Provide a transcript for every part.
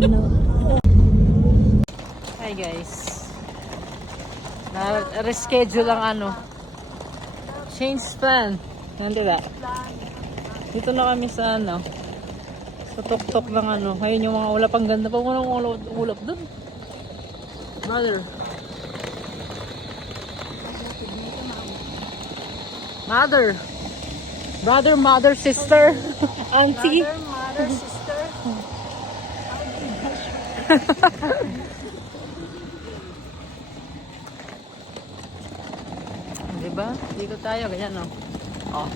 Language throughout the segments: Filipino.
Hi guys. Na-reschedule lang ano. Change plan. Nandito ba? Dito na kami sa ano. Sa tok-tok lang ano. Ayun yung mga ulap. Ang ganda pa mo ng ulap dun. Mother. Mother. Brother, mother, sister. Auntie. Brother, mother, sister. Diba? Dito tayo. Ganyan no. Oh.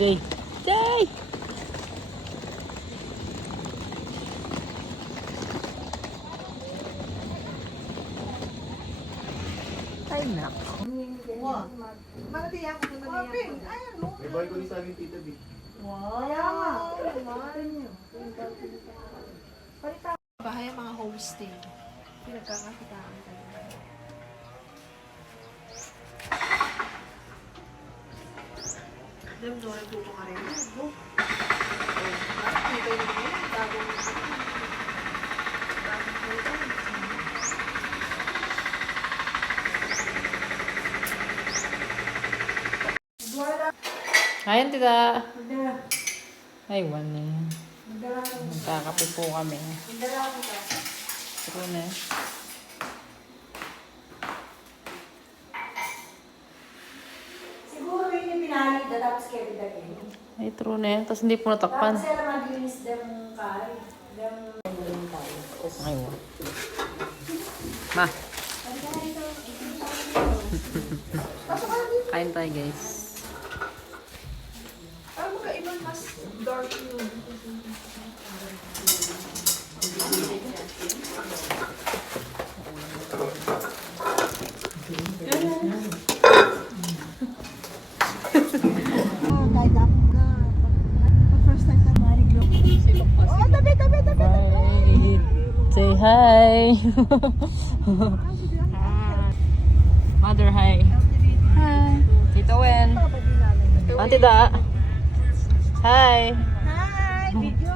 Jay. Jay! Ay, nako. May bago ni sa akin, Tita B. Bahay ang mga homestay. Pinagkakakitaan tayo. Alam mo, nagbubo ka rin. Nagbubo. Kita yung mga bagong Ayan, tita. Ay, one na yan. Magkakape po kami. True na. Siguro yun yung pinalit na tapos carry the game. Ay, true na yan. Tapos hindi po natakpan. Tapos sila mag-inis dem kay. Dem tayo. Ay, wow. Ma. Kain tayo, guys. Parang magkaiba mas dark yun. Kahit ako na. First time na mariglo. Oh, tabi. Bye. Say hi. Mother, hi. Hi. Tito Wen. Auntie Da. Hi. Hi, video.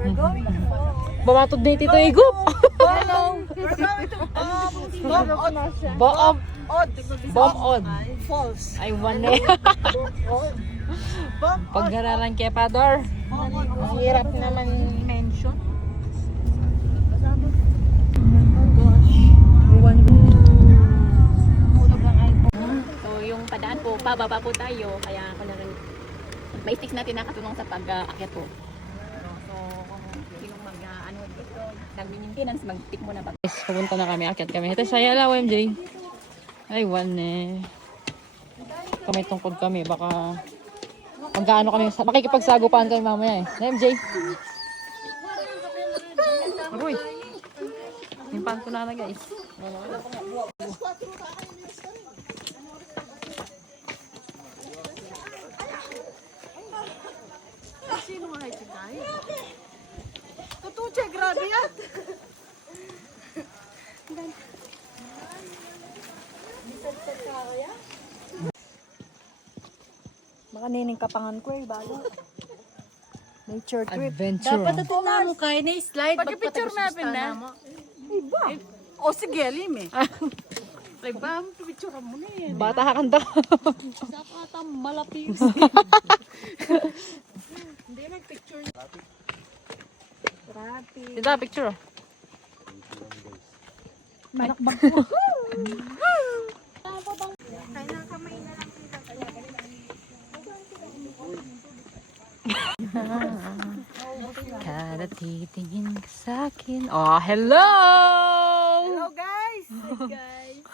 We're going to Bumatod na Tito Igup. Hello. We're going to Bomb-od. Falls. Ay, one eh. Paggaralan kay Pador. Ang hirap naman mention. So, yung padaan po, pababa po tayo. Kaya ako na rin, may sticks natin nakatulong sa pag-aakyat po. So, yung mag-ano dito, nag-maintenance, mag-pick muna ba? Guys, pupunta na kami. Akyat kami. Ito saya lang, MJ. Ay, one eh. Kami tungkod kami. Baka magkaano kami. Makikipagsagupaan kami mamaya eh. Na, MJ. Aroy. Nimpan ko na guys. Sino nga ito tayo? Totoo siya, grabe yan. Baka nining kapangan ko balo. Nature trip. Adventure. Dapat ito na mo kayo na slide. Pag-picture namin na. Iba. O sige, Lime. Diba, picture mo na yan. Bata ka kanta. Sa kata malapis. Hindi, mag-picture. Grabe. Tita, picture. Manakbag ko. Kada titingin ka sa akin. Oh, hello! Hello, guys! Guys.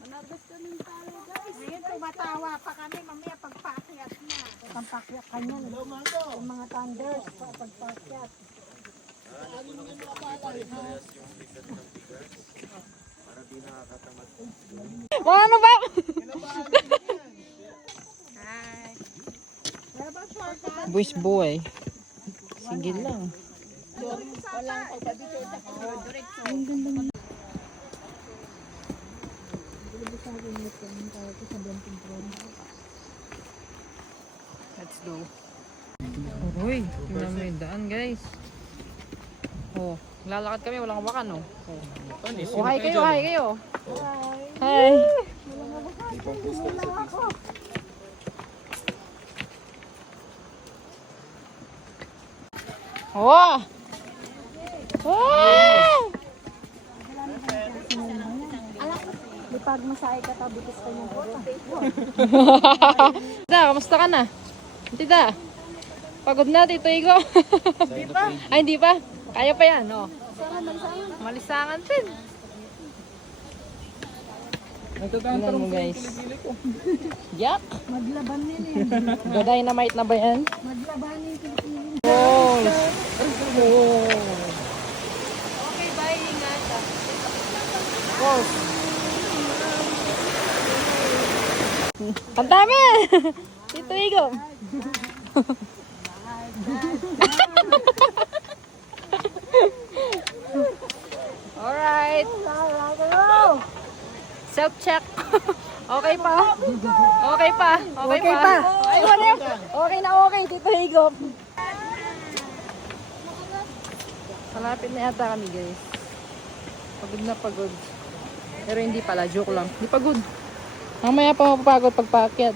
Manabas kami tayo, guys. Ngayon tumatawa pa kami mamaya pagpakyat na. Pagpakyat kanya. Yung mga thunders pagpakyat. Ano ba? Boys boy. Sige lang. Walang pagpapicture sa diretso. Let's go. Uy, tingnan mo yung daan guys. Oh, lalakad kami, walang hawakan, oh. Panis, Oh, hi kayo, hi kayo. Hi. Di pang post ka sa Facebook. Oh! Oh! Lipag masaya ka, tabitis ka niya. Tita, kamusta ka na? Tita, pagod na, Tito Igo. Hindi pa? Ay, hindi pa? Kaya pa yan, oh. Malisangan din. Tingnan mo, guys. Yak! Maglaban nila eh. Dynamite na ba yan? Maglaban yung Pilipinas. Oh! Oh! Okay, bye. Ingat. Oh! Ang dami! Tito Igo! Alright! Self-check! Okay pa? Okay pa? Okay pa? Ay, wala yun. Okay na okay, Tito Igo! Malapit na yata kami, guys. Pagod na pagod. Pero hindi pala, joke lang. Hindi pagod. Mamaya pa mapapagod pagpaakyat.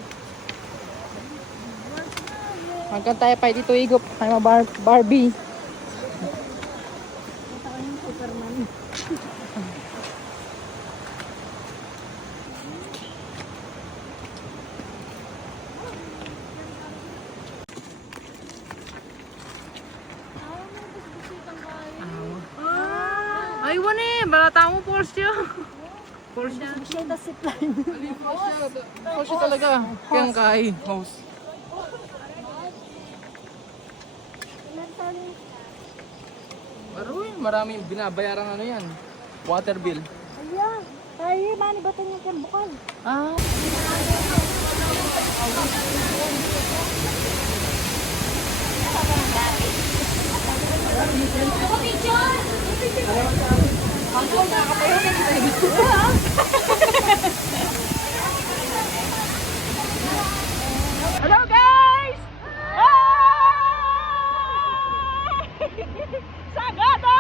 Hanggang tayo pa dito igop. Tayo Barbie. Ay, wan eh. Balata mo, Porsche. Porsche. Siya na si Plan. Porsche talaga. Kaya kay house. Aroy, maraming binabayaran ano yan. Water bill. Ayan. Ay, mani ba ito yung bukal? Ah. Hello guys! Sagada!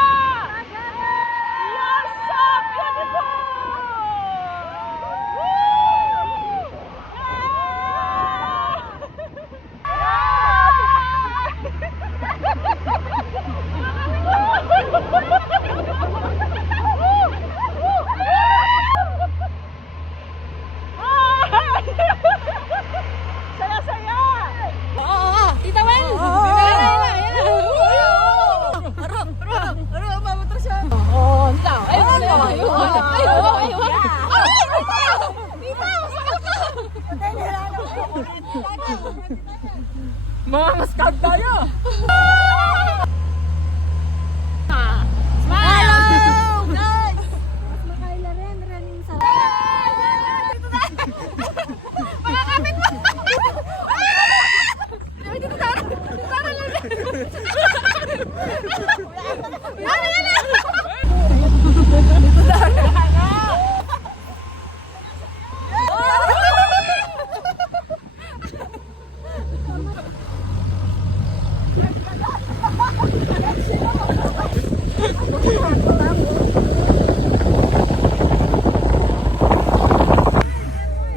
You're so beautiful! Saya-saya! Oo! Tita Wen! Oo, tita! Ayun! Mga maskad tayo! Makaila rin, running sa...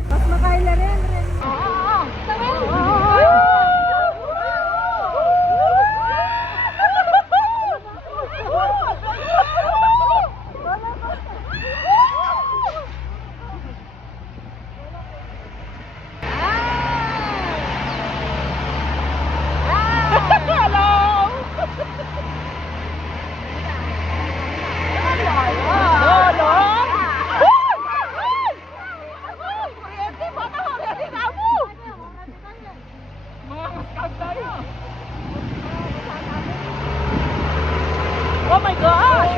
Mas makaila rin, running. Oh my gosh!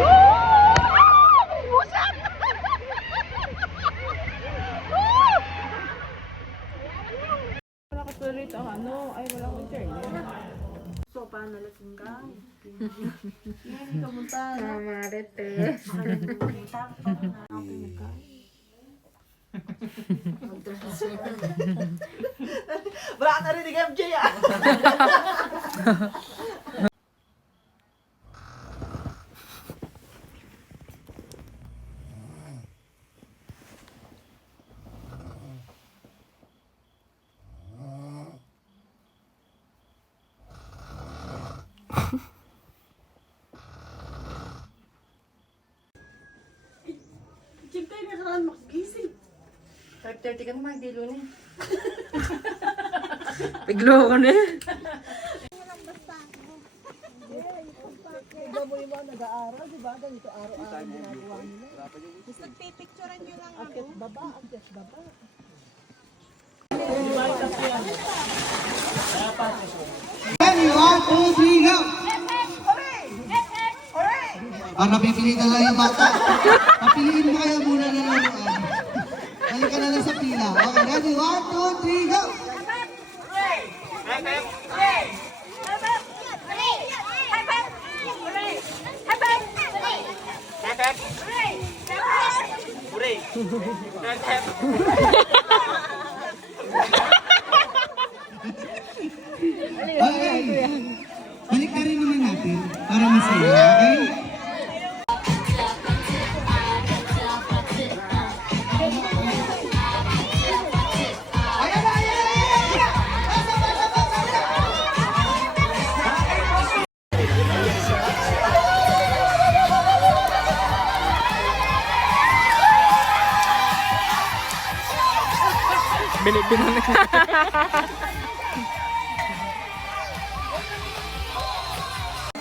Wala ka tuloy ang ano, ay wala akong chair. So, paano lasing ka? Wala ka narinig MJ ah! ka lang makigising. 5:30 ka naman, dilo na. Biglo ko na eh. Iba mo yung mga nag-aaral, di ba? Ganito araw-araw ginagawa nila. Nagpipicturean nyo lang Akit baba, akit baba. Ready, 1, 2, 3, go! Napipilitan lang yung bata. Papiliin mo kayo muna na lang. Balik ka na lang sa pila. Okay, ready, 1, 2, 3, go! Okay. Balik na rin naman natin para masaya, okay? Ayan na, ayan na, ayan na! Basta, basta, basta, basta! Binibinin na.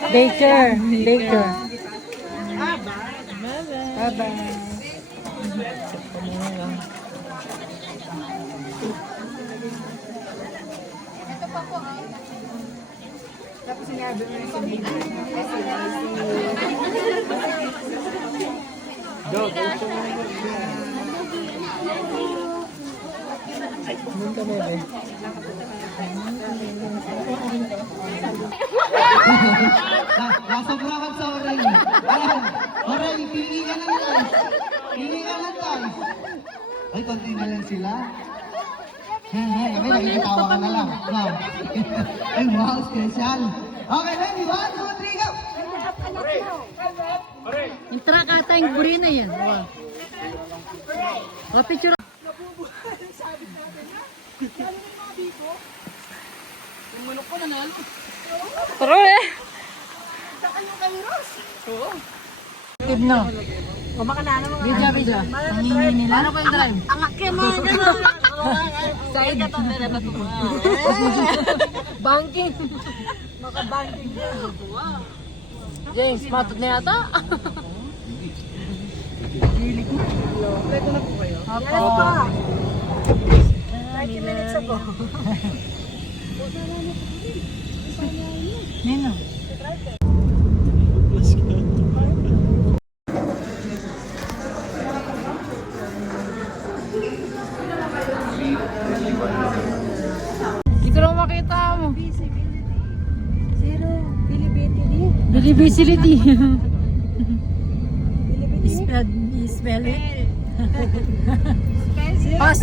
Baker. Baker. Bye-bye. Nasobrahan sa oray. Ayan. Oray, pili ka lang lang. Pili ka lang lang. Ay, konti na lang sila. Kami nakikitawa ka na lang. Wow. Ay, wow, special. Okay, ready? 1, 2, 3, go! Yung truck ata yung buri na yan. Wow. Oh, picture. Pero eh. Tib na. Bidya, bidya. Nangingi nila. Ano pa yung drive? Ang akin mo, gano'n. Side. Banking. Maka-banking yun. James, matod na yata. Ready na po kayo? Ano pa? 30 minutes ago. Nino. Hindi ko lang makita mo. Zero. Bilibility. Bilibility. Spell it. Pass.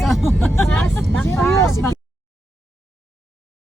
Serious.